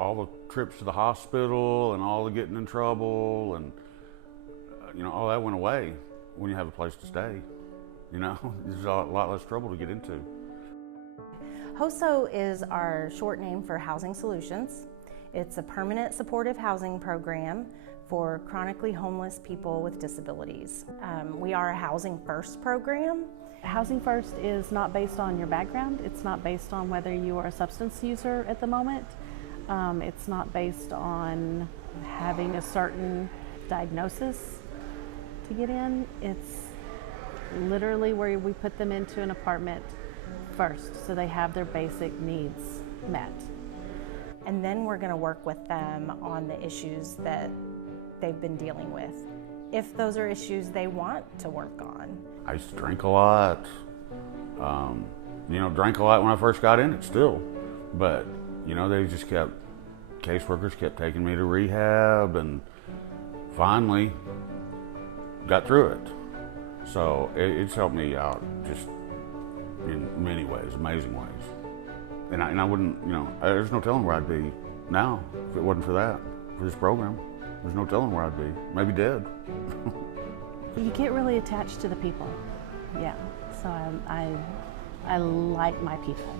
all the trips to the hospital and all the getting in trouble and all that went away when you have a place to stay. There's a lot less trouble to get into. HoSo is our short name for Housing Solutions. It's a permanent supportive housing program for chronically homeless people with disabilities. We are a Housing First program. Housing First is not based on your background. It's not based on whether you are a substance user at the moment. It's not based on having a certain diagnosis to get in. It's literally where we put them into an apartment first so they have their basic needs met. And then we're going to work with them on the issues that they've been dealing with, if those are issues they want to work on. I used to drink a lot. Drank a lot when I first got in it still. But, they just caseworkers kept taking me to rehab and finally got through it. So it's helped me out just in many ways, amazing ways. And I wouldn't, there's no telling where I'd be now if it wasn't for this program. There's no telling where I'd be, maybe dead. You get really attached to the people, yeah. So I like my people.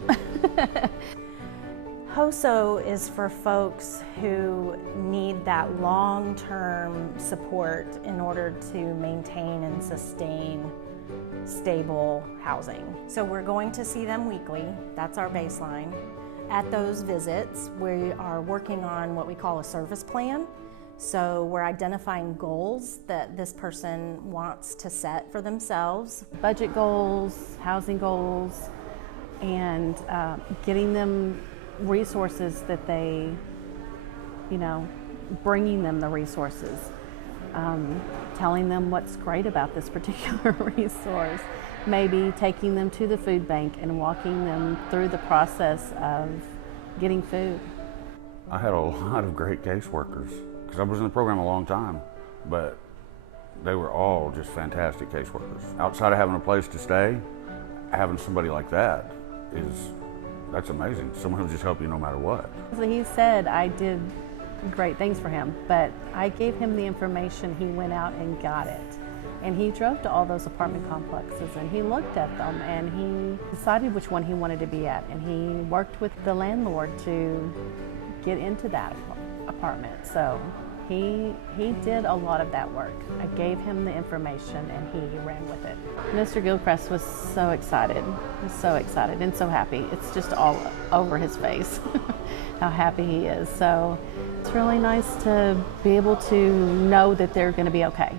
HoSo is for folks who need that long-term support in order to maintain and sustain stable housing. So we're going to see them weekly. That's our baseline. At those visits, we are working on what we call a service plan. So we're identifying goals that this person wants to set for themselves. Budget goals, housing goals, and getting them resources that they, bringing them the resources. Telling them what's great about this particular resource. Maybe taking them to the food bank and walking them through the process of getting food. I had a lot of great caseworkers because I was in the program a long time, but they were all just fantastic caseworkers. Outside of having a place to stay, having somebody like that's amazing. Someone who'll just help you no matter what. So he said I did great things for him, but I gave him the information. He went out and got it. And he drove to all those apartment complexes and he looked at them and he decided which one he wanted to be at, and he worked with the landlord to get into that apartment. So he did a lot of that work. I gave him the information and he ran with it. Mr. Gilchrist was so excited, and so happy. It's just all over his face how happy he is. So it's really nice to be able to know that they're going to be okay.